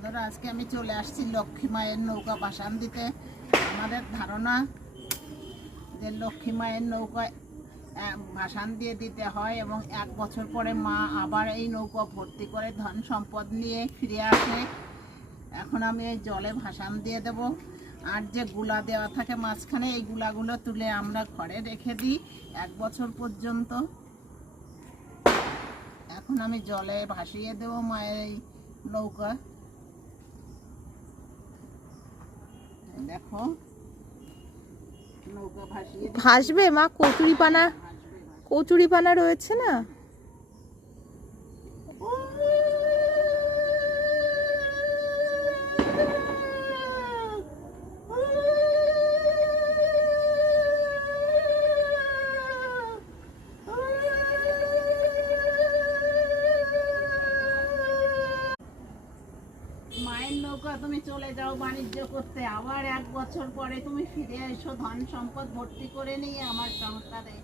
বন্ধুরা, আজকে আমি চলে আসছি লক্ষ্মী মায়ের নৌকা ভাসান দিতে। আমাদের ধারণা যে লক্ষ্মী মায়ের নৌকায় ভাসান দিয়ে দিতে হয় এবং 1 বছর পরে মা আবার এই নৌকা ভর্তি করে ধন সম্পদ নিয়ে ফিরে আসে। এখন আমি এই জলে ভাসান দিয়ে দেব। আর যে গুলা দেওয়া থাকে মাঝখানে, এই গুলাগুলো তুলে আমরা ঘরে রেখে দিই 1 বছর পর্যন্ত। এখন আমি জলে ভাসিয়ে দেব মায়ের এই নৌকা। দেখো নৌকা ভাসবে মা। কচুরি পানা রয়েছে না? মায়ের নৌকা তুমি চলে যাও বাণিজ্য করতে, আবার 1 বছর পরে তুমি ফিরে এসো ধন সম্পদ ভর্তি করে নিয়ে আমার সংসারে।